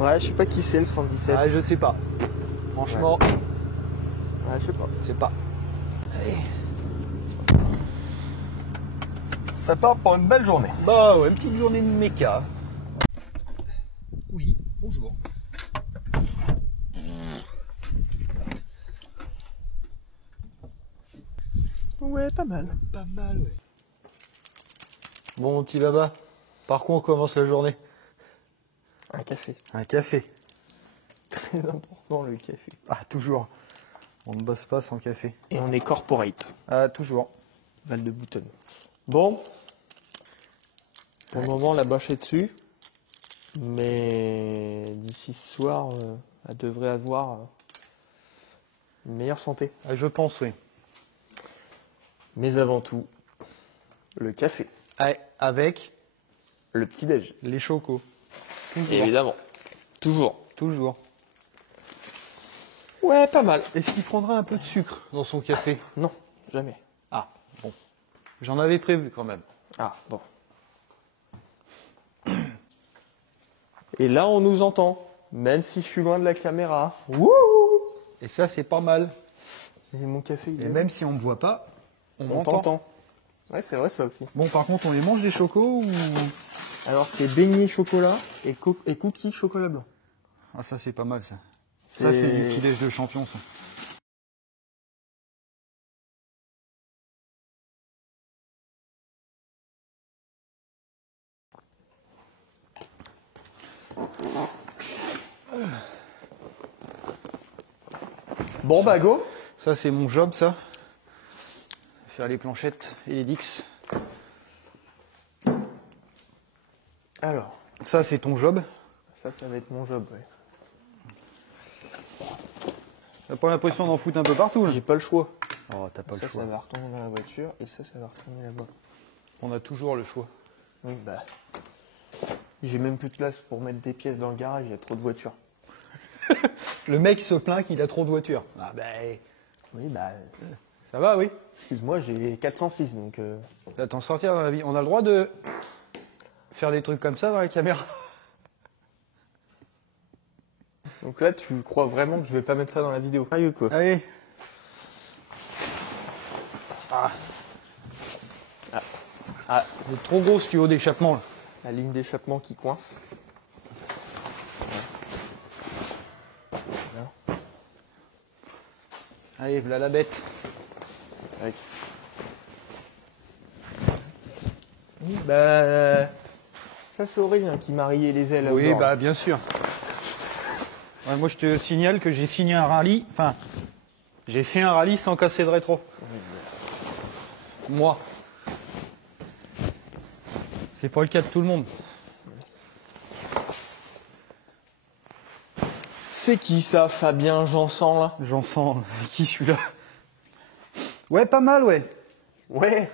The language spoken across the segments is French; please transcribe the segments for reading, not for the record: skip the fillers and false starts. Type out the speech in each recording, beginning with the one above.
Ouais, je sais pas qui c'est le 117. Ah, je sais pas. Franchement, Ouais, je sais pas. je sais pas. Allez. Ça part pour une belle journée. Bah ouais, une petite journée de méca. Oui, bonjour. Ouais, pas mal. Pas mal, ouais. Bon, mon petit Baba, par quoi on commence la journée? Un café. Un café. Très important, le café. Ah, toujours. On ne bosse pas sans café. Et on est corporate. Ah, toujours. Val de Boutonne. Bon. Pour le moment, la bâche est dessus. Mais d'ici ce soir, elle devrait avoir une meilleure santé. Ah, je pense, oui. Mais avant tout, le café. Ah, avec Le petit-déj. les chocos. Toujours. Évidemment. Toujours. Toujours. Ouais, pas mal. Est-ce qu'il prendra un peu de sucre dans son café? Non, jamais. Ah, bon. J'en avais prévu quand même. Ah, bon. Et là, on nous entend, même si je suis loin de la caméra. Wouh! Et ça, c'est pas mal. Et mon café, il Et est même si on ne me voit pas, on on m'entend. t'entend. Ouais, c'est vrai ça aussi. Bon, par contre, on les mange des chocos ou... Alors, c'est beignet chocolat et cookies chocolat blanc. Ah, ça, c'est pas mal, ça. Ça, c'est du petit-déj de champion, ça. Bon, bah, go. Ça, c'est mon job, ça. Faire les planchettes et les dix. Alors, Ça, c'est ton job. ça va être mon job, ouais. T'as pas l'impression d'en foutre un peu partout, là? J'ai pas le choix. Oh, t'as pas Ça, le choix. ça va retourner dans la voiture et ça va retourner là-bas. On a toujours le choix. Oui, bah. J'ai même plus de place pour mettre des pièces dans le garage, il y a trop de voitures. Le mec se plaint qu'il a trop de voitures. Ah, ben... Oui, bah. Ça va, oui. Excuse-moi, j'ai 406 donc. Ça va t'en sortir dans la vie. On a le droit de faire des trucs comme ça dans la caméra. Donc là, tu crois vraiment que je vais pas mettre ça dans la vidéo? Sérieux, quoi. Allez. Ah, C'est trop gros ce tuyau d'échappement, là. la ligne d'échappement qui coince. Allez, voilà la bête. Avec. Oui, bah. Ça, c'est Aurélien qui m'a rayé les ailes. Oui, outdoor, bah là. bien sûr. Ouais, moi, je te signale que j'ai fini un rallye. Enfin, j'ai fait un rallye sans casser de rétro. Moi. C'est pas le cas de tout le monde. C'est qui ça, Fabien Jansan, là? J'en sens qui celui-là. Ouais, pas mal, ouais. Ouais.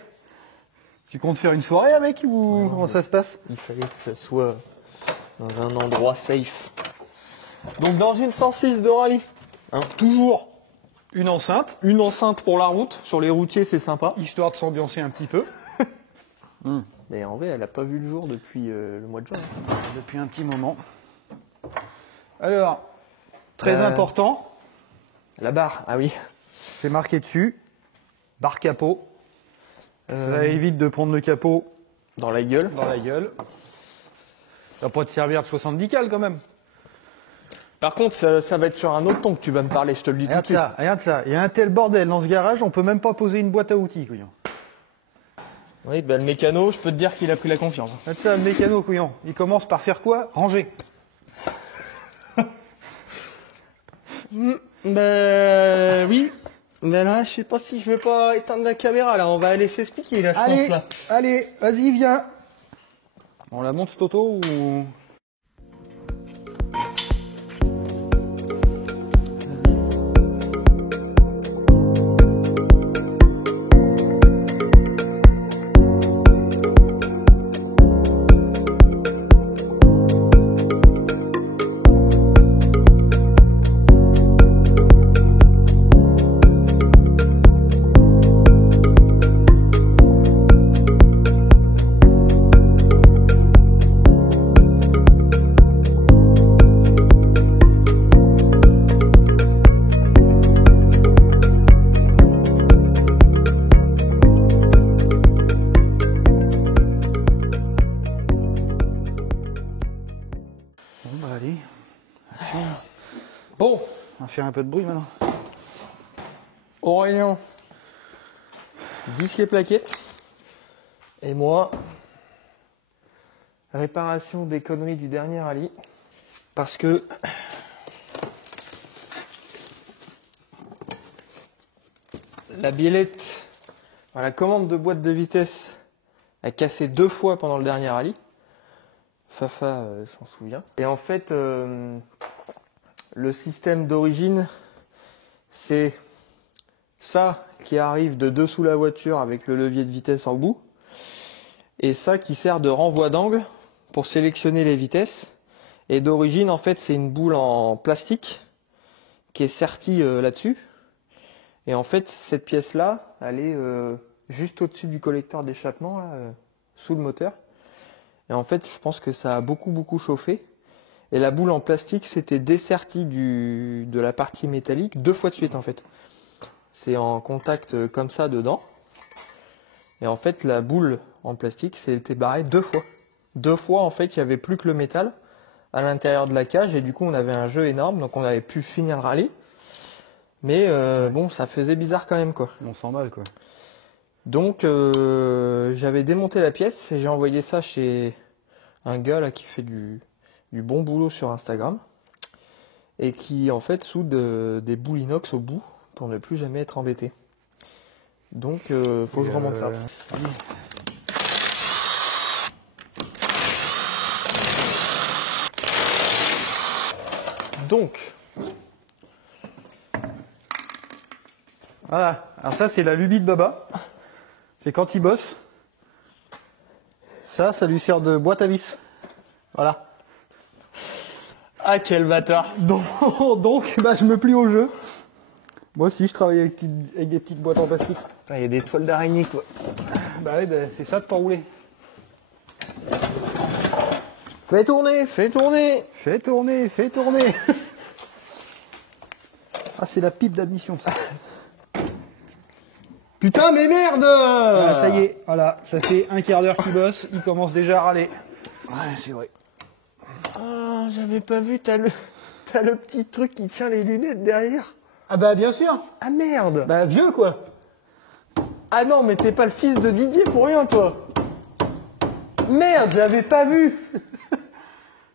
Tu comptes faire une soirée avec ou comment ça se passe? Il fallait que ça soit dans un endroit safe. Donc, dans une 106 de rallye. Hein, toujours Une enceinte, une enceinte pour la route. Sur les routiers, c'est sympa. histoire de s'ambiancer un petit peu. Mais en vrai, elle a pas vu le jour depuis le mois de juin. Depuis un petit moment. Alors, très important, La barre, ah oui. c'est marqué dessus, barre capot. Ça évite de prendre le capot Dans la gueule. dans la gueule. Ça va pas te servir de 70 cales quand même. Par contre, ça va être sur un autre ton que tu vas me parler, je te le dis tout de Regarde suite. ça, regarde ça. Il y a un tel bordel dans ce garage, on peut même pas poser une boîte à outils, couillon. Oui, bah, le mécano, je peux te dire qu'il a pris la confiance. Regarde ça, le mécano, couillon. Il commence par faire quoi? Ranger. Ben oui. Mais là, je sais pas si je vais pas éteindre la caméra, là. On va aller s'expliquer, là, je pense, là. allez, vas-y, viens. On la monte, cette auto, ou... faire un peu de bruit maintenant. Aurélien, disque et plaquettes. Et moi, réparation des conneries du dernier rallye. Parce que la biellette, la commande de boîte de vitesse a cassé 2 fois pendant le dernier rallye. Fafa s'en souvient. Et en fait, le système d'origine, c'est ça qui arrive de dessous la voiture avec le levier de vitesse en bout. Et ça qui sert de renvoi d'angle pour sélectionner les vitesses. Et d'origine, en fait, c'est une boule en plastique qui est sertie là-dessus. Et en fait, cette pièce-là, elle est juste au-dessus du collecteur d'échappement, là, sous le moteur. Et en fait, je pense que ça a beaucoup chauffé. Et la boule en plastique s'était dessertie de la partie métallique 2 fois de suite, en fait. C'est en contact comme ça dedans. Et en fait, la boule en plastique s'était barrée 2 fois. 2 fois, en fait, il n'y avait plus que le métal à l'intérieur de la cage. Et du coup, on avait un jeu énorme. Donc, on avait pu finir le rallye. Mais bon, ça faisait bizarre quand même, quoi. On s'emballe, quoi. Donc, j'avais démonté la pièce et j'ai envoyé ça chez un gars là qui fait du bon boulot sur Instagram et qui, en fait, soude des boules inox au bout pour ne plus jamais être embêté. Donc, faut que je remonte ça. Donc, Voilà. Alors ça, c'est la lubie de Baba. C'est quand il bosse. Ça lui sert de boîte à vis. Voilà. ah quel bâtard! Donc, bah, je me plie au jeu. Moi aussi, je travaille avec des petites boîtes en plastique. Il y a des toiles d'araignée, quoi. Bah oui, bah, c'est ça de pas rouler. Fais tourner, fais tourner! Fais tourner, fais tourner. Ah, c'est la pipe d'admission, ça. Putain, mais merde! Ah, ça y est, voilà, ça fait un quart d'heure qu'il bosse, il commence déjà à râler. Ouais, c'est vrai. Ah, j'avais pas vu, t'as le petit truc qui tient les lunettes derrière. Ah bah bien sûr. Ah merde! Bah vieux quoi. Ah non, mais t'es pas le fils de Didier pour rien, toi! Merde, j'avais pas vu!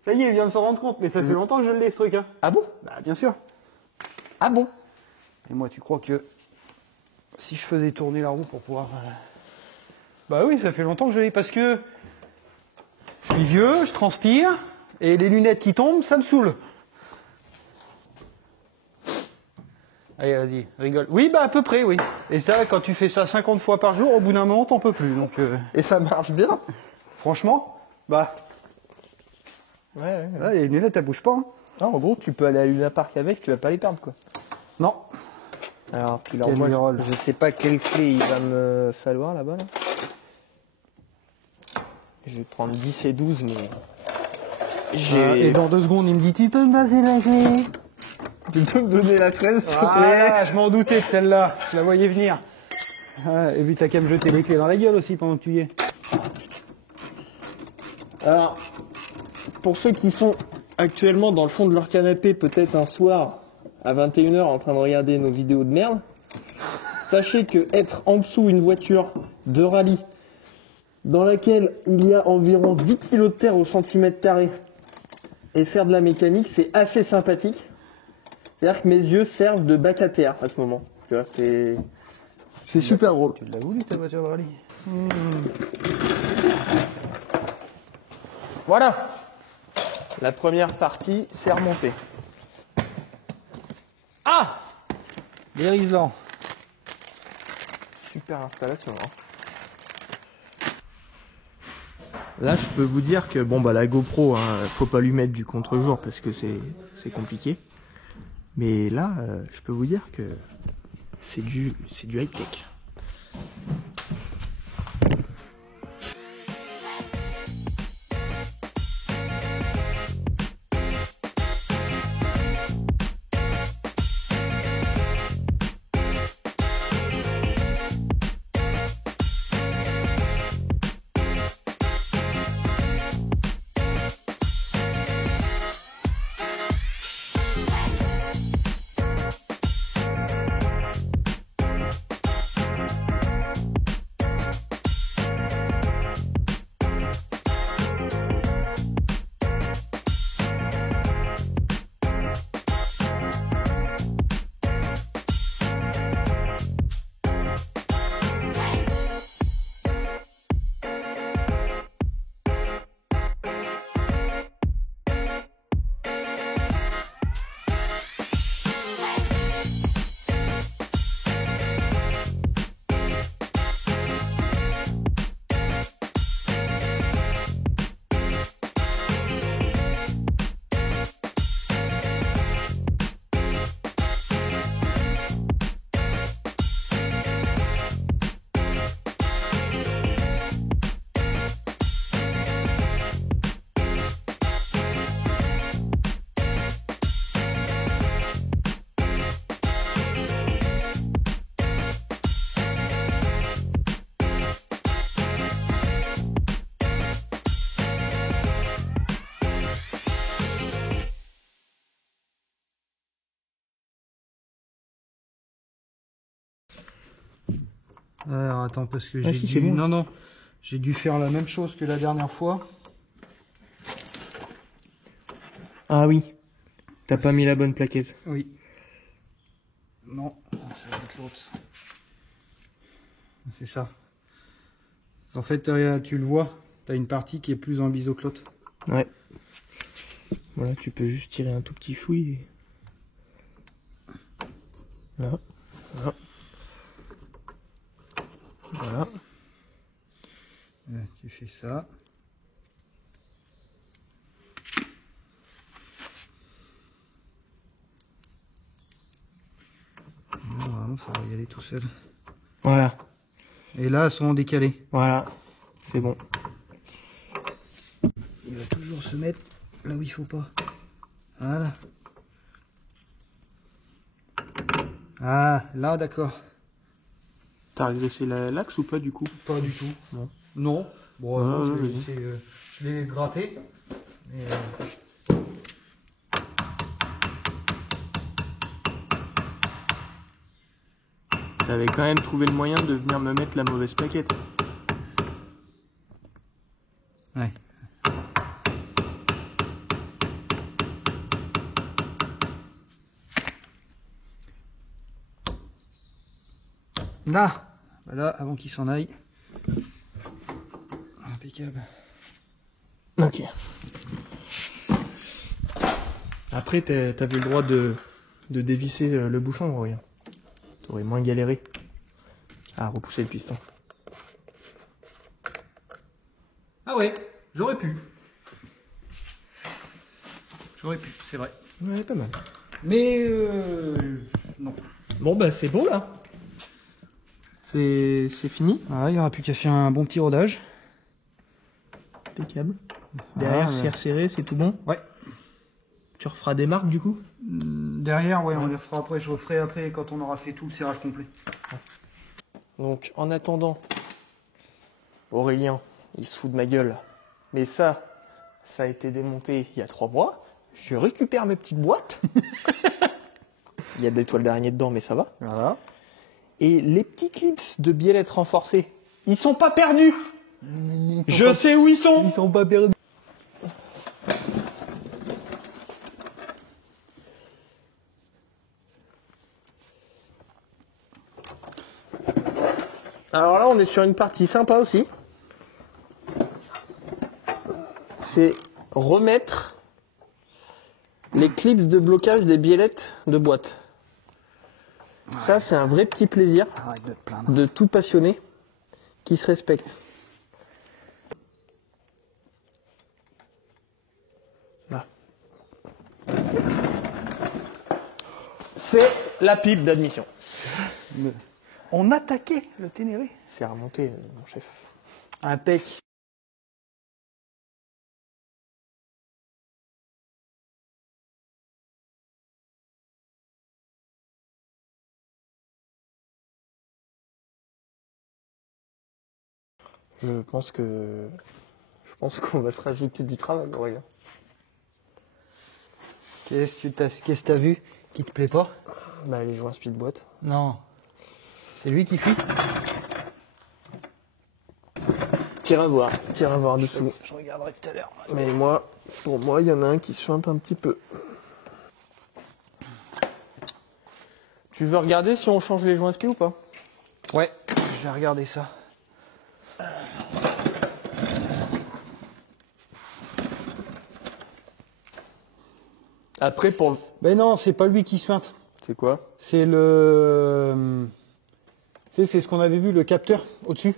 Ça y est, il vient de s'en rendre compte, mais ça fait longtemps que je l'ai ce truc. Hein. Ah bon? Bah bien sûr. Ah bon? Et moi, tu crois que si je faisais tourner la roue pour pouvoir... Bah oui, ça fait longtemps que je l'ai, parce que je suis vieux, je transpire, et les lunettes qui tombent, ça me saoule. Allez, vas-y, rigole. Oui, bah à peu près, oui. Et ça, quand tu fais ça 50 fois par jour, au bout d'un moment, t'en peux plus. Donc, Et ça marche bien? franchement, bah... Ouais. Ouais, les lunettes, elles bougent pas. Hein. Ah, en gros, tu peux aller à Luna Park avec, tu vas pas les perdre, quoi. Non. Alors, Quel moi, mirole. je sais pas quelle clé il va me falloir là-bas. Là. Je vais prendre 10 et 12, mais... Et dans 2 secondes, il me dit, tu peux me passer la clé? Tu peux me donner la 13, s'il te plaît? Ah, je m'en doutais de celle-là. Je la voyais venir. Ah, et puis t'as qu'à me jeter les clés dans la gueule aussi pendant que tu y es. Alors, pour ceux qui sont actuellement dans le fond de leur canapé, peut-être un soir à 21h en train de regarder nos vidéos de merde, sachez que être en dessous une voiture de rallye dans laquelle il y a environ 10 kg de terre au centimètre carré et faire de la mécanique, c'est assez sympathique. C'est-à-dire que mes yeux servent de bac à terre à ce moment. Tu vois, c'est super drôle. Tu l'as voulu ta voiture de rallye? Voilà. La première partie, c'est remonté. Ah, Dérislant. Super installation. Hein. Là, je peux vous dire que bon bah la GoPro, hein, faut pas lui mettre du contre-jour parce que c'est compliqué. Mais là, je peux vous dire que c'est du high-tech. Alors attends, parce que Ah, j'ai si, dû... c'est bon. Non, j'ai dû faire la même chose que la dernière fois. Ah oui. T'as pas mis la bonne plaquette. Oui. Non, ça va être l'autre. C'est ça. En fait, tu le vois, t'as une partie qui est plus en biseau que l'autre. Ouais. Voilà, tu peux juste tirer un tout petit fouille. Là. Voilà. Voilà. Tu fais ça. Normalement, ça va y aller tout seul. Voilà. Et là, elles sont en décalé. Voilà. C'est bon. Il va toujours se mettre là où il faut pas. Voilà. Ah, là, d'accord. T'as régressé l'axe ou pas du coup? Pas du tout. Non. Non. Bon, Ah, non, ouais, je l'ai gratté. Mais, T'avais quand même trouvé le moyen de venir me mettre la mauvaise plaquette. ouais. Là, voilà, avant qu'il s'en aille. Impeccable. Ok. Après, t'avais le droit de dévisser le bouchon, regarde. T'aurais moins galéré à repousser le piston. Ah ouais, j'aurais pu. J'aurais pu, c'est vrai. Ouais, pas mal. Mais non. Bon, bah c'est bon là. C'est fini. Voilà, il n'y aura plus qu'à faire un bon petit rodage. Impeccable. Derrière, Ah, serre serré, c'est tout bon. Ouais. Tu referas des marques du coup? Derrière, ouais, on les fera après. Je referai après quand on aura fait tout le serrage complet. Donc, en attendant, Aurélien, il se fout de ma gueule. Mais ça a été démonté il y a 3 mois. Je récupère mes petites boîtes. Il y a des toiles d'araignée dedans, mais ça va. Voilà. Et les petits clips de biellette renforcés, ils sont pas perdus. Je sais où ils sont. Ils sont pas perdus. Alors là, on est sur une partie sympa aussi. C'est remettre les clips de blocage des biellettes de boîte. Ça, c'est un vrai petit plaisir Arrête de te plaindre. de tout passionné qui se respecte. Là. C'est la pipe d'admission. On attaquait le Ténéré. C'est remonté, mon chef. Impec. Je pense qu'on va se rajouter du travail, Aurélien. Qu'est-ce que t'as vu qui te plaît pas? Bah, les joints speed boîte. Non. C'est lui qui fuit. Tire à voir dessous. Je regarderai tout à l'heure. Mais pour moi, il y en a un qui suinte un petit peu. Tu veux regarder si on change les joints speed ou pas? Ouais, je vais regarder ça. Après, pour le... Ben non, c'est pas lui qui suinte. C'est quoi? C'est le... Tu sais, c'est ce qu'on avait vu, le capteur, au-dessus.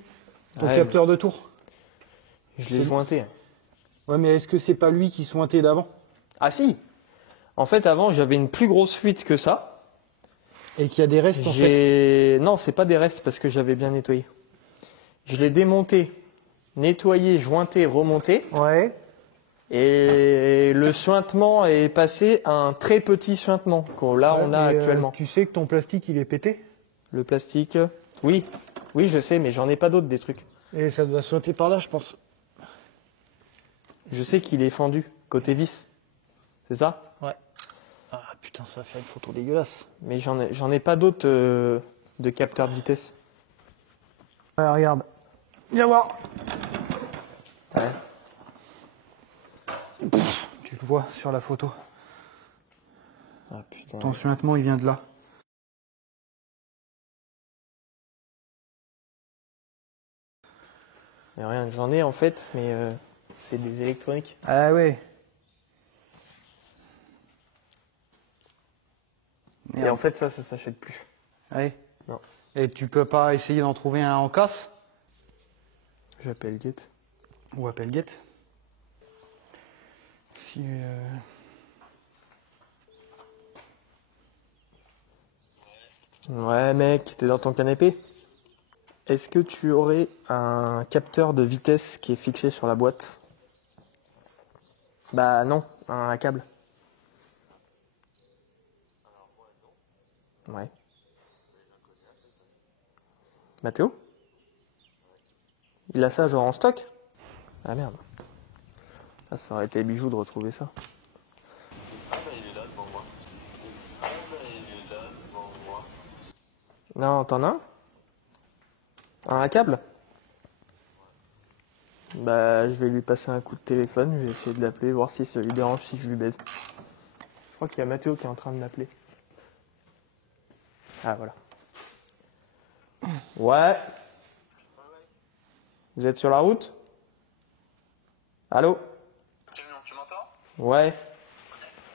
Ton Ouais. capteur de tour. Je l'ai jointé. Ouais, mais est-ce que c'est pas lui qui suintait d'avant? Ah si! En fait, avant, j'avais une plus grosse fuite que ça. Et qu'il y a des restes, en fait. Non, c'est pas des restes parce que j'avais bien nettoyé. Je l'ai démonté, nettoyé, jointé, remonté. Ouais. Et le suintement est passé à un très petit suintement que là on a mais, actuellement. Tu sais que ton plastique, il est pété? Le plastique, oui, je sais, mais j'en ai pas d'autres des trucs. Et ça doit suinter par là, je pense. Je sais qu'il est fendu côté vis, c'est ça? Ouais. Ah putain, ça va faire une photo dégueulasse. Mais j'en ai pas d'autres de capteurs de vitesse. Ouais, regarde. Viens voir. Ouais. Tu le vois sur la photo. Ah putain. Ton suintement, il vient de là. Mais rien, j'en ai en fait, mais c'est des électroniques. Ah ouais. Et en fait, ça s'achète plus. Ouais. Non. Et tu peux pas essayer d'en trouver un en casse? J'appelle Get. Ou appelle Get. Si, Ouais mec, t'es dans ton canapé? Est-ce que tu aurais un capteur de vitesse qui est fixé sur la boîte? Bah non, un câble. Ouais. Mathéo? Il a ça genre en stock? Ah merde. Ah, ça aurait été bijou de retrouver ça. Ah bah il est là devant moi. Ah bah il est là devant moi. Non, t'en as un? Un câble? Bah je vais lui passer un coup de téléphone, je vais essayer de l'appeler, voir si ça lui dérange si je lui baise. Je crois qu'il y a Mathéo qui est en train de m'appeler. Ah voilà. Ouais. Vous êtes sur la route? Allô? Tu m'entends? Ouais.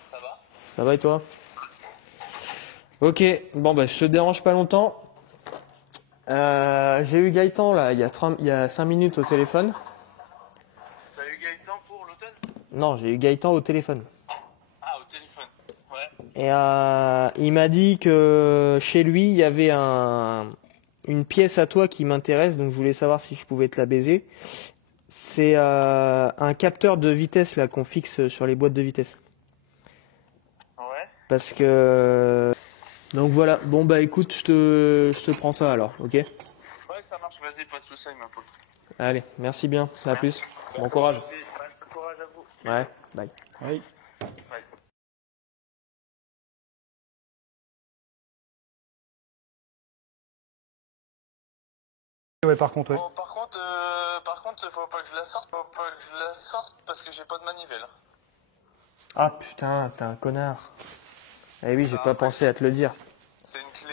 Ça va? Ça va et toi? Ok, bon bah je te dérange pas longtemps. J'ai eu Gaëtan là il y a 5 minutes au téléphone. T'as eu Gaëtan pour l'hôtel? Non, j'ai eu Gaëtan au téléphone. Ah au téléphone. Ouais. Et il m'a dit que chez lui il y avait une pièce à toi qui m'intéresse, donc je voulais savoir si je pouvais te la baiser. C'est un capteur de vitesse là qu'on fixe sur les boîtes de vitesse. Ouais. Parce que donc voilà, bon bah écoute, je te prends ça alors, ok? Ouais ça marche, vas-y, pas de soucis ma pote. Allez, merci bien, à plus. Bon courage. Bon courage à vous. Ouais, bye. oui. Ouais. Ouais, par contre, ouais. Bon par contre, faut pas que je la sorte, parce que j'ai pas de manivelle. Ah putain, t'es un connard. Eh oui, j'ai Bah, pas après, pensé à te le dire. C'est une clé,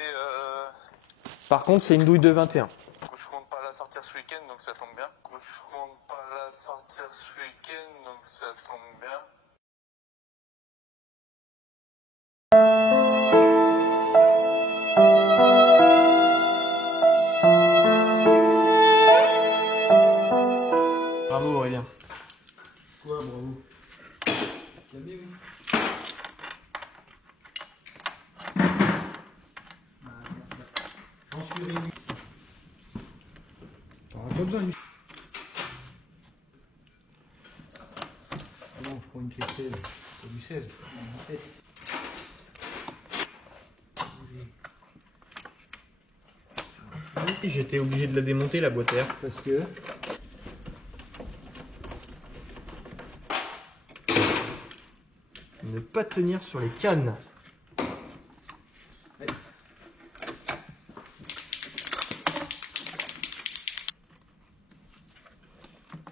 Par contre, c'est une douille de 21. je compte pas la sortir ce week-end donc ça tombe bien. Je compte pas la sortir ce week-end donc ça tombe bien. Bravo Aurélien. Quoi, bravo. T'as bien vu? J'en suis réduit. T'auras pas besoin du... Ah non, je prends une clé 16. C'est du 16. Du 17. J'étais obligé de la démonter la boîte à air. Parce que... Ne pas tenir sur les cannes. Ouais.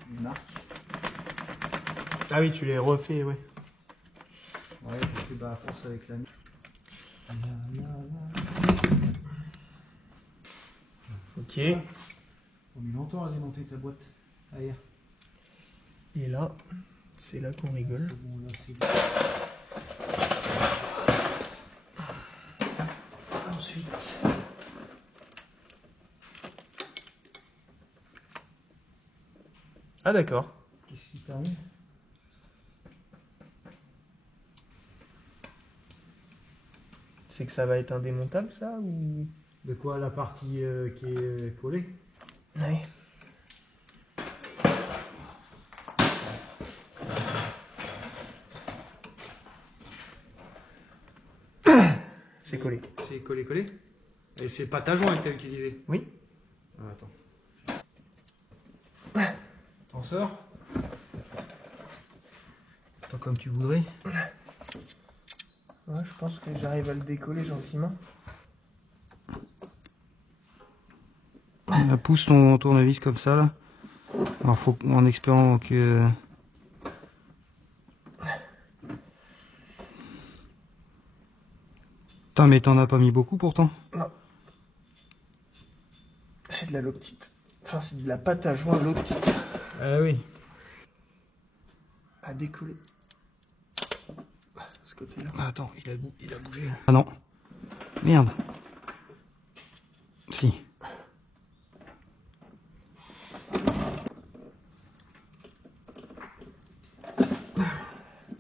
Une marque. Ah oui, tu les refais, ouais. Ouais, parce que bah à force avec la... Ok. On a mis longtemps à démonter ta boîte arrière. Et là, c'est là qu'on rigole. C'est bon, là c'est bon. Ensuite. Ah d'accord. Qu'est-ce qui t'arrive? C'est que ça va être indémontable ça ou... De quoi, la partie qui est collée? Oui. C'est collé. C'est collé. Et c'est pas ta joint que t'as utilisé? Oui. Ah, attends. T'en sors? Toi comme tu voudrais. Ouais, je pense que j'arrive à le décoller gentiment. Ah, Pousse ton tournevis comme ça là. Alors faut en espérant que... Putain mais t'en as pas mis beaucoup pourtant. Non. C'est de la loctite. Enfin, c'est de la pâte à joint loctite. Ah oui. À décoller. Ce côté-là. Ah, attends, il a bougé. Ah non. Merde. Si.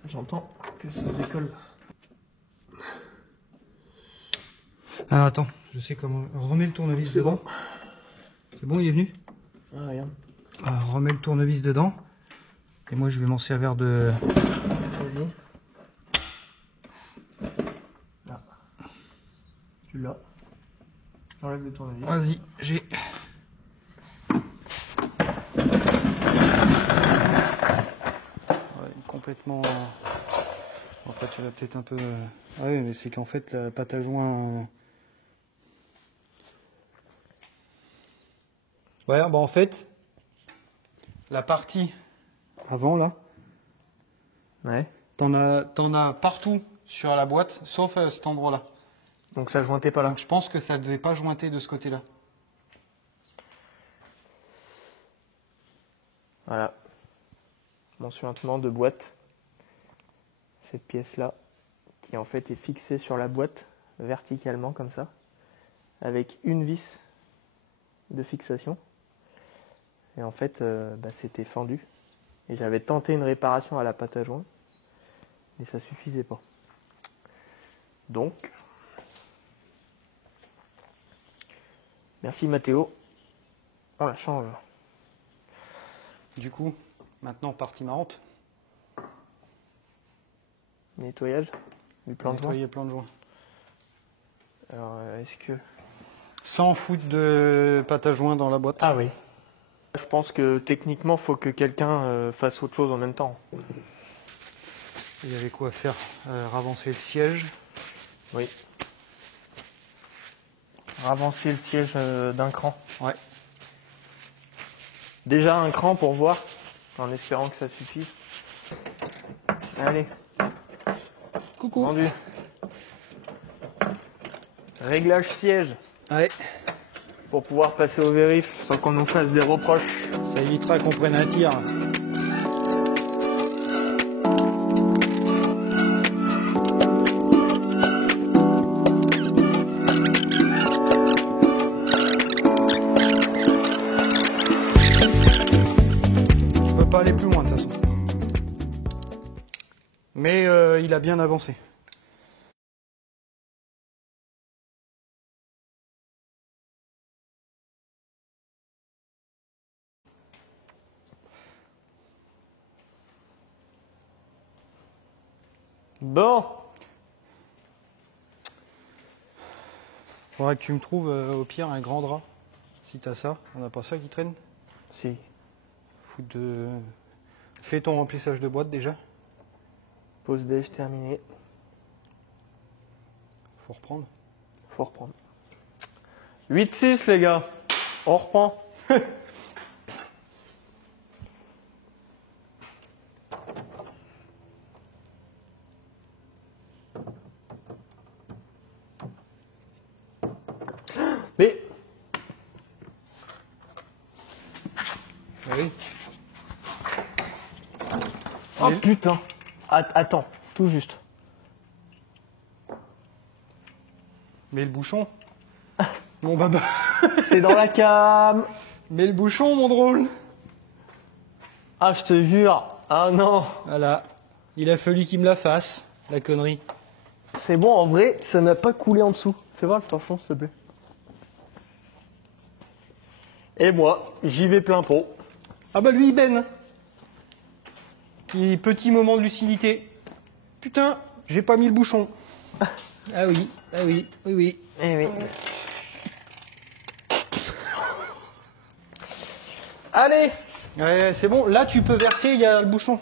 J'entends que ça décolle. Ah attends, je sais comment. Remets le tournevis C'est dedans. bon. C'est bon, il est venu? Ah, rien. Ah, remets le tournevis dedans. Et moi je vais m'en servir de... Vas-y. Là. Tu l'as. J'enlève le tournevis. Vas-y, j'ai... Ouais, complètement... Après tu vas peut-être un peu... Ah oui, mais c'est qu'en fait la pâte à joint... Ouais, bah en fait, la partie avant là, Ouais. t'en as partout sur la boîte, sauf à cet endroit-là. Donc ça jointait pas là. Donc je pense que ça devait pas jointer de ce côté-là. Voilà. Mensuintement de boîte. Cette pièce-là, qui en fait est fixée sur la boîte verticalement comme ça, avec une vis de fixation. Et en fait, c'était fendu. Et j'avais tenté une réparation à la pâte à joint, mais ça suffisait pas. Donc, merci Mathéo, on la change. Du coup, maintenant partie marrante, Nettoyage du plan de joint. nettoyer plein de joints. Alors, est-ce que... Sans foutre de pâte à joint dans la boîte. Ah oui. Je pense que techniquement, faut que quelqu'un fasse autre chose en même temps. Il y avait quoi à faire? Ravancer le siège. Oui. Ravancer le siège d'un cran. Ouais. Déjà un cran pour voir, en espérant que ça suffise. Allez. Coucou. Vendu. Réglage siège Ouais. pour pouvoir passer au vérif sans qu'on nous fasse des reproches. Ça évitera qu'on prenne un tir. Je peux pas aller plus loin de toute façon. Mais il a bien avancé. Bon. Faudrait que tu me trouves au pire un grand drap. Si t'as ça, on n'a pas ça qui traîne. Si. Fais ton remplissage de boîte déjà. Pause déj terminée. Faut reprendre. Faut reprendre. 8-6 les gars. On reprend. Mais... Ah oui. Oh putain. Attends, tout juste. Mets le bouchon. Mon baba. C'est dans la cam. Mets le bouchon, mon drôle. Ah, je te jure. Ah non. Voilà. Il a fallu qu'il me la fasse, la connerie. C'est bon, en vrai, ça n'a pas coulé en dessous. Fais voir le torchon, s'il te plaît. Et moi, j'y vais plein pot. Ah bah lui, Ben. Petit moment de lucidité. Putain, j'ai pas mis le bouchon. Ah oui, oui, oui. Eh oui. Allez. Ouais, c'est bon, là tu peux verser, il y a le bouchon.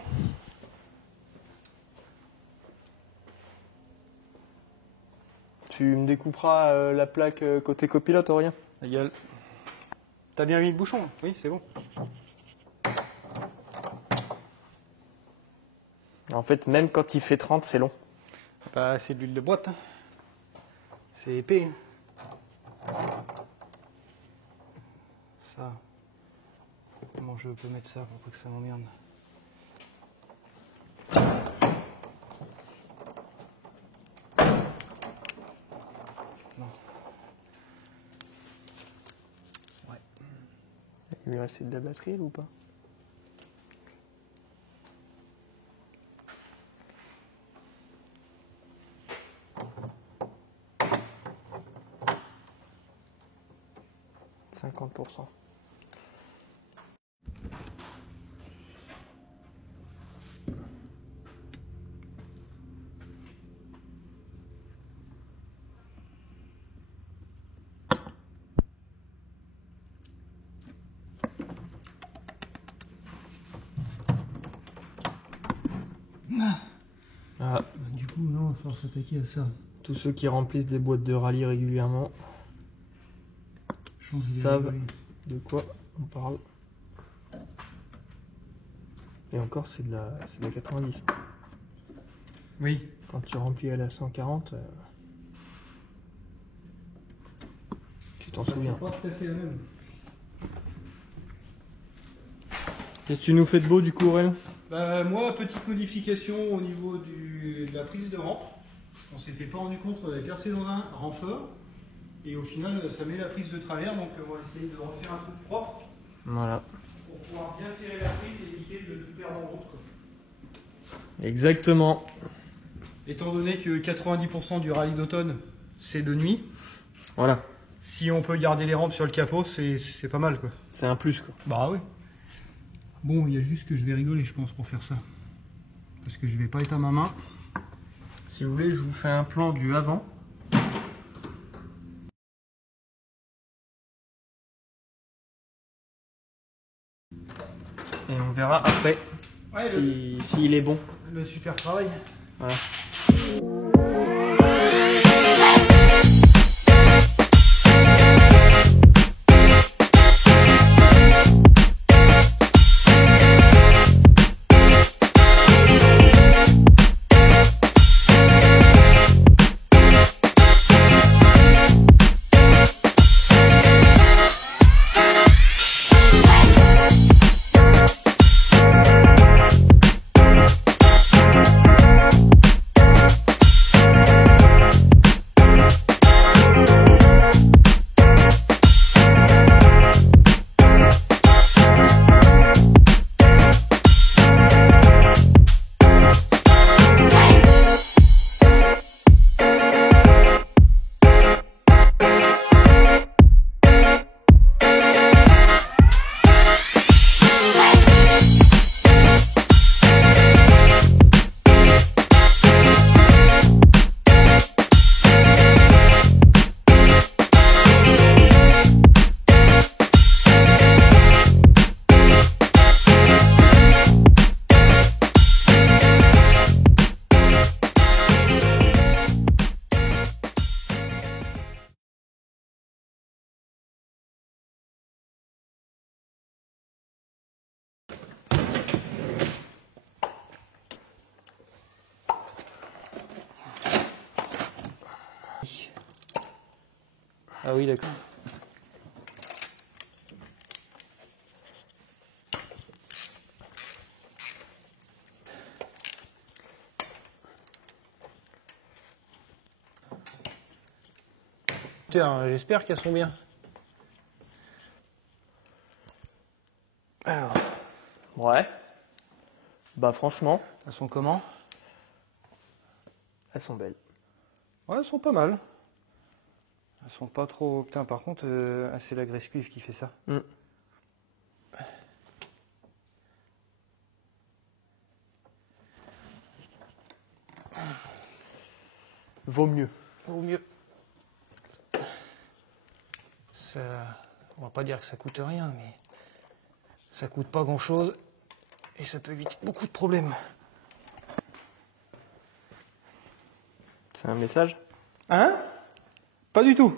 Tu me découperas la plaque côté copilote, Aurélien. T'as T'as bien mis le bouchon? Oui, c'est bon. En fait, même quand il fait 30, c'est long. Bah, c'est de l'huile de boîte. Hein. C'est épais. Hein. Ça. Comment je peux mettre ça pour pas que ça m'emmerde? Non. Ouais. Il lui reste de la batterie ou pas? « 50%. Ah, Du coup, non, il va falloir s'attaquer à ça. tous ceux qui remplissent des boîtes de rallye régulièrement savent de quoi on parle. Et encore, c'est de la 90. Oui. Quand tu remplis à la 140, tu t'en souviens. Pas tout à fait la même. Qu'est-ce que tu nous fais de beau du coup, Aurélien? Bah, moi, petite modification au niveau de la prise de rampe. On s'était pas rendu compte qu'on avait percé dans un renfort. Et au final, ça met la prise de travers. Donc, on va essayer de refaire un truc propre Voilà. pour pouvoir bien serrer la prise et éviter de tout perdre en route. Quoi. Exactement. Étant donné que 90% du rallye d'automne, c'est de nuit, Voilà. si on peut garder les rampes sur le capot, c'est pas mal. Quoi. C'est un plus, quoi. Bah oui. Bon, il y a juste que je vais rigoler, je pense, pour faire ça. Parce que je vais pas être à ma main. Si vous voulez, je vous fais un plan du avant. Et on verra après s'il est bon. Le super travail. Voilà. Ah oui, d'accord. J'espère qu'elles sont bien. Alors, ouais. Bah franchement, Elles sont comment? elles sont belles. Ouais, elles sont pas mal. Elles sont pas trop... Putain, par contre, c'est la graisse cuivre qui fait ça. Vaut mieux. Vaut mieux. Ça... On va pas dire que ça coûte rien, mais... Ça coûte pas grand-chose. Et ça peut éviter beaucoup de problèmes. C'est un message? Hein? Pas du tout.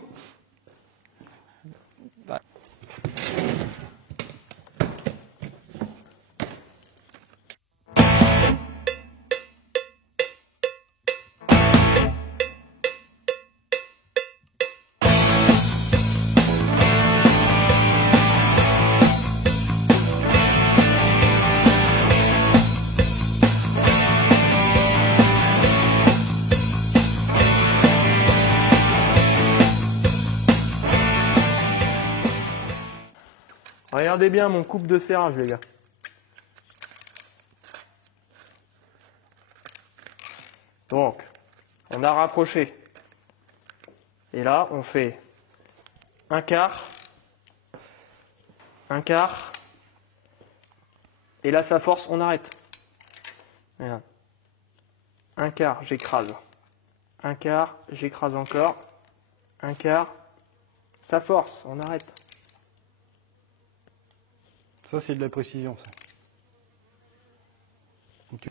Regardez bien mon coupe de serrage, les gars. Donc, on a rapproché. Et là, on fait un quart. Un quart. Et là, ça force, on arrête. Regarde. Un quart, j'écrase. Un quart, j'écrase encore. Un quart, ça force, on arrête. Ça, c'est de la précision, ça. Donc,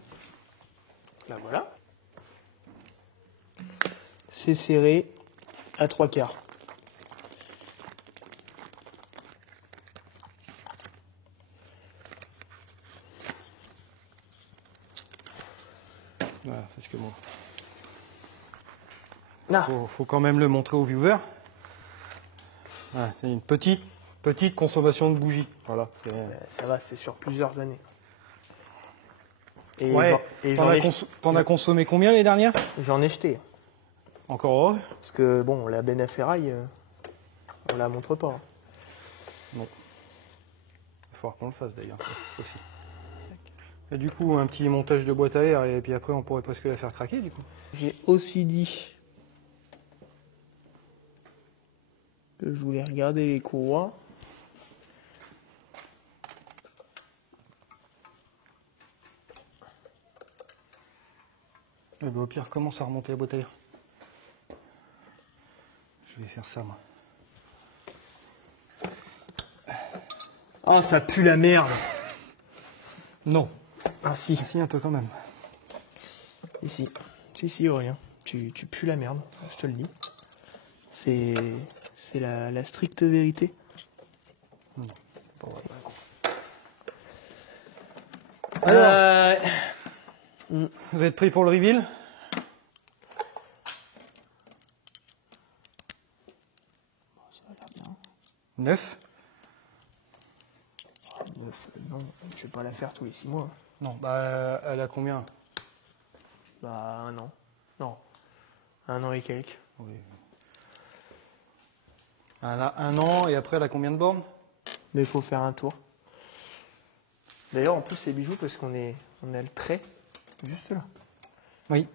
Là, voilà. C'est serré à 3/4. Voilà, c'est ce que moi. Là. Faut quand même le montrer aux viewers. Voilà, c'est une petite consommation de bougies. Voilà. Ça va, c'est sur plusieurs années. Et Ouais. T'en as consommé combien les dernières? j'en ai jeté. Encore heureux. Parce que bon, la benne à ferraille, on la montre pas. Il va falloir qu'on le fasse d'ailleurs, ça aussi. Et du coup, un petit montage de boîte à air et puis après on pourrait presque la faire craquer du coup. J'ai aussi dit que je voulais regarder les courroies. Eh ben, au pire, commence à remonter la boîte à air. Je vais faire ça moi. Oh, ça pue la merde. Non. Ah si, Si, un peu quand même. ici. Si, Aurélien. Tu pues la merde, je te le dis. C'est la stricte vérité. Bon, ouais. Vous êtes prêts pour le reveal? Neuf. Non, je vais pas la faire tous les 6 mois. Non, bah elle a combien? Bah, 1 an. Non, 1 an et quelques. Oui. Elle a 1 an et après elle a combien de bornes? Mais il faut faire un tour. D'ailleurs, en plus, c'est bijoux parce on a le trait juste là. Oui.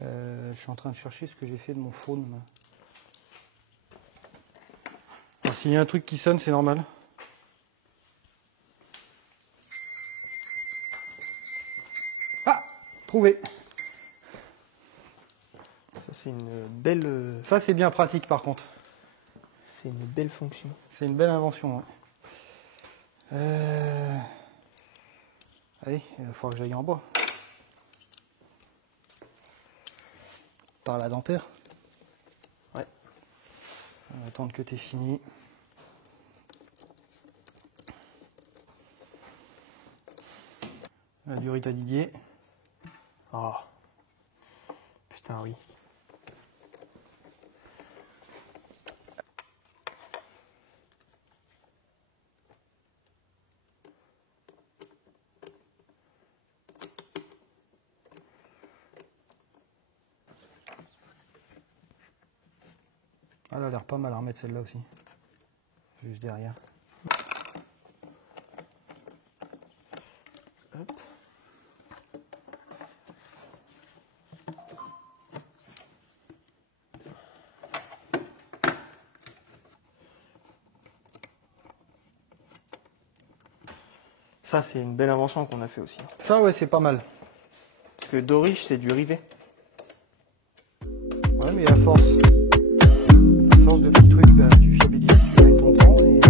Je suis en train de chercher ce que j'ai fait de mon faune. Là. Alors, s'il y a un truc qui sonne, c'est normal. Ah, trouvé. Ça, c'est une belle. Ça, c'est bien pratique par contre. C'est une belle fonction. C'est une belle invention. Ouais. Allez, il va falloir que j'aille en bas. Par la dentaire. Ouais. On va attendre que tu aies fini. La durite à Didier. Oh. Putain, oui. Elle a l'air pas mal à remettre celle-là aussi. Juste derrière. Hop. Ça, c'est une belle invention qu'on a fait aussi. Ça, ouais, c'est pas mal. Parce que Dorish, c'est du rivet. Ouais, mais à force de petits trucs, bah, tu fiabilises, tu gagnes ton temps et...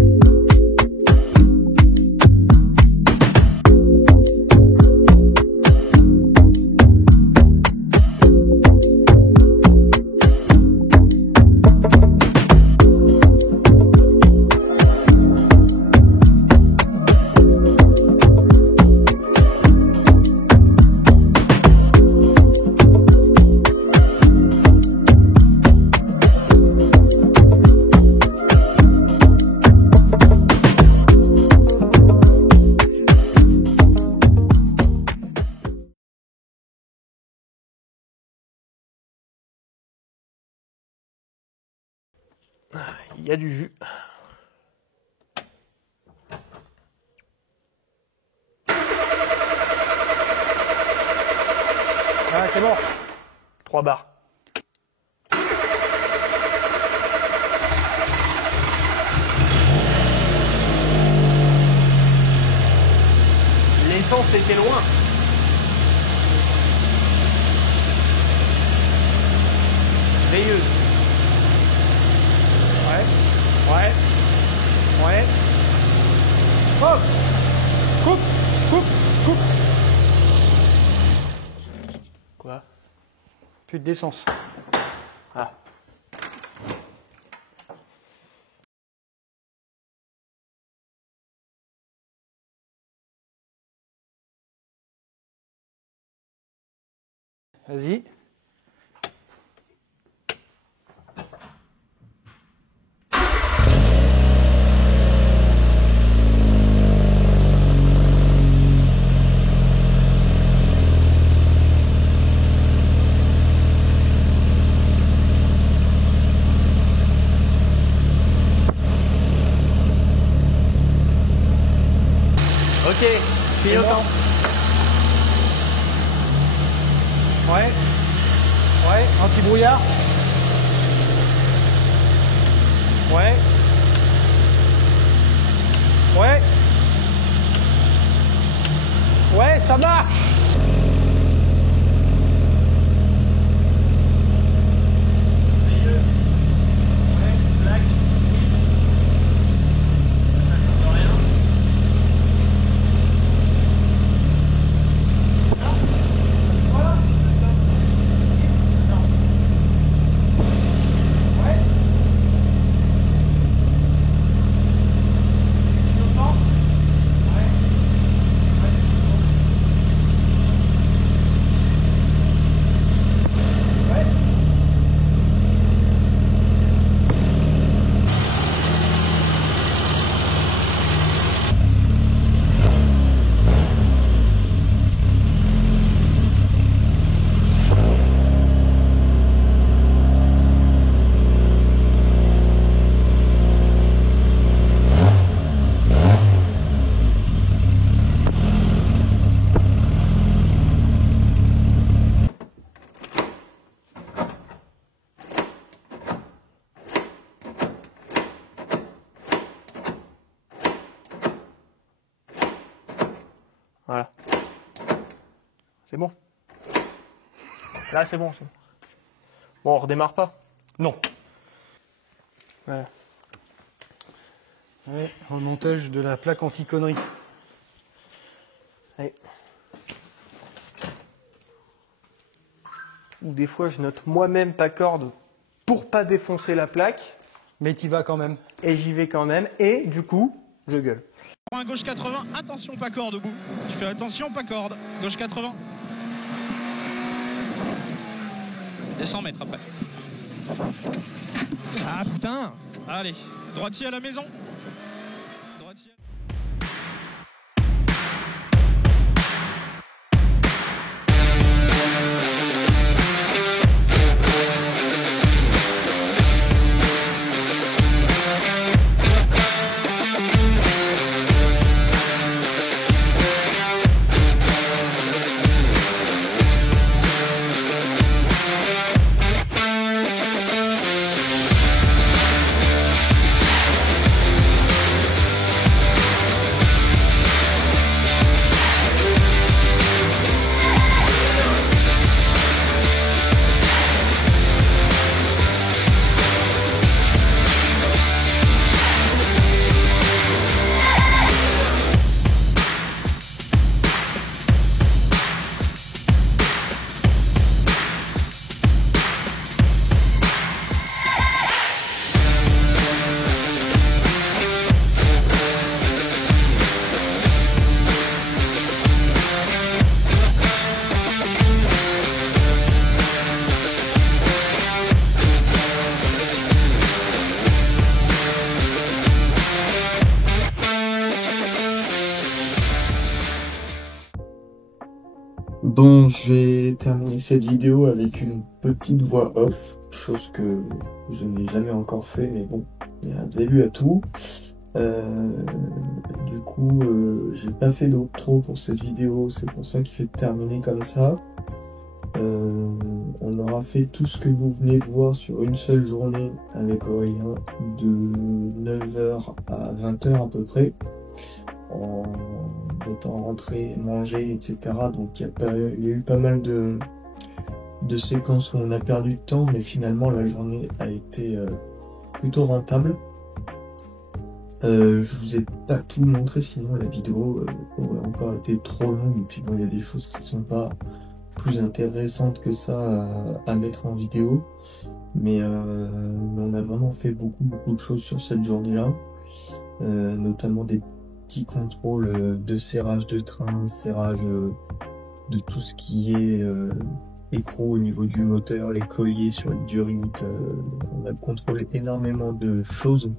Il y a du jus. C'est bon. 3 barres. L'essence était loin. Veilleuse. Ouais. Hop. Coupe. Quoi? Plus d'essence. Ah. Vas-y. Ok, clignotant. Ouais, anti-brouillard. Ouais, ça marche. Voilà. C'est bon. Là, c'est bon. Bon, on redémarre pas. Non. Ouais. Ouais, remontage de la plaque anti-connerie. Allez. Ou des fois, je note moi-même pas corde pour pas défoncer la plaque. Mais t'y vas quand même. Et j'y vais quand même. Et du coup, je gueule. Un gauche 80, attention pas corde au bout. Tu fais attention pas corde. Gauche 80. Et 100 mètres après. Ah putain. Allez, droitier à la maison. Droitier. Bon, je vais terminer cette vidéo avec une petite voix off, chose que je n'ai jamais encore fait, mais bon, il y a un début à tout. Du coup, j'ai pas fait d'outro pour cette vidéo, c'est pour ça que je vais terminer comme ça. On aura fait tout ce que vous venez de voir sur une seule journée avec Aurélien, de 9h à 20h à peu près, en étant rentré, manger, etc. Donc il y a eu pas mal de séquences où on a perdu de temps, mais finalement la journée a été plutôt rentable. Je vous ai pas tout montré, sinon la vidéo aurait encore été trop longue, et puis bon, il y a des choses qui sont pas plus intéressantes que ça à mettre en vidéo, mais on a vraiment fait beaucoup de choses sur cette journée-là, notamment des petits contrôles de serrage de train, serrage de tout ce qui est écrou au niveau du moteur, les colliers sur les durites. On a contrôlé énormément de choses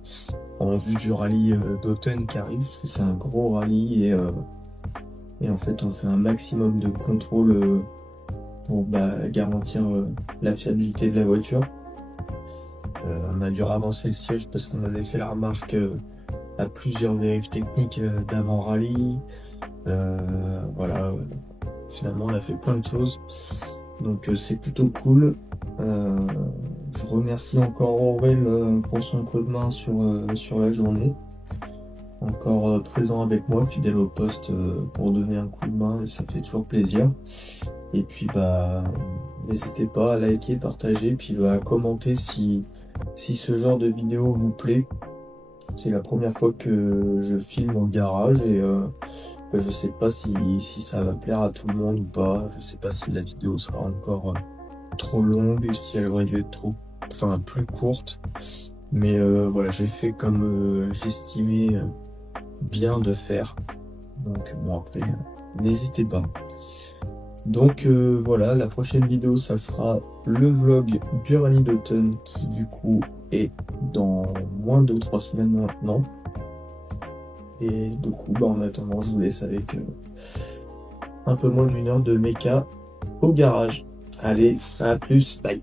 en vue du rallye d'automne qui arrive. C'est un gros rallye et en fait on fait un maximum de contrôle pour garantir la fiabilité de la voiture. On a dû ravancer le siège parce qu'on avait fait la remarque à plusieurs vérifs techniques d'avant rallye. Voilà, finalement on a fait plein de choses, donc c'est plutôt cool. Je remercie encore Aurel pour son coup de main sur la journée, encore présent avec moi, fidèle au poste pour donner un coup de main, et ça fait toujours plaisir. Et puis n'hésitez pas à liker, partager, puis à commenter si ce genre de vidéo vous plaît. C'est la première fois que je filme au garage et je sais pas si ça va plaire à tout le monde ou pas. Je sais pas si la vidéo sera encore trop longue, si elle aurait dû être plus courte. Mais voilà, j'ai fait comme j'estimais bien de faire. Donc bon, après, n'hésitez pas. Donc voilà, la prochaine vidéo, ça sera le vlog du rallye d'automne qui du coup est dans moins de 3 semaines maintenant. Et du coup, en attendant, je vous laisse avec un peu moins d'1 heure de méca au garage. Allez, à plus, bye.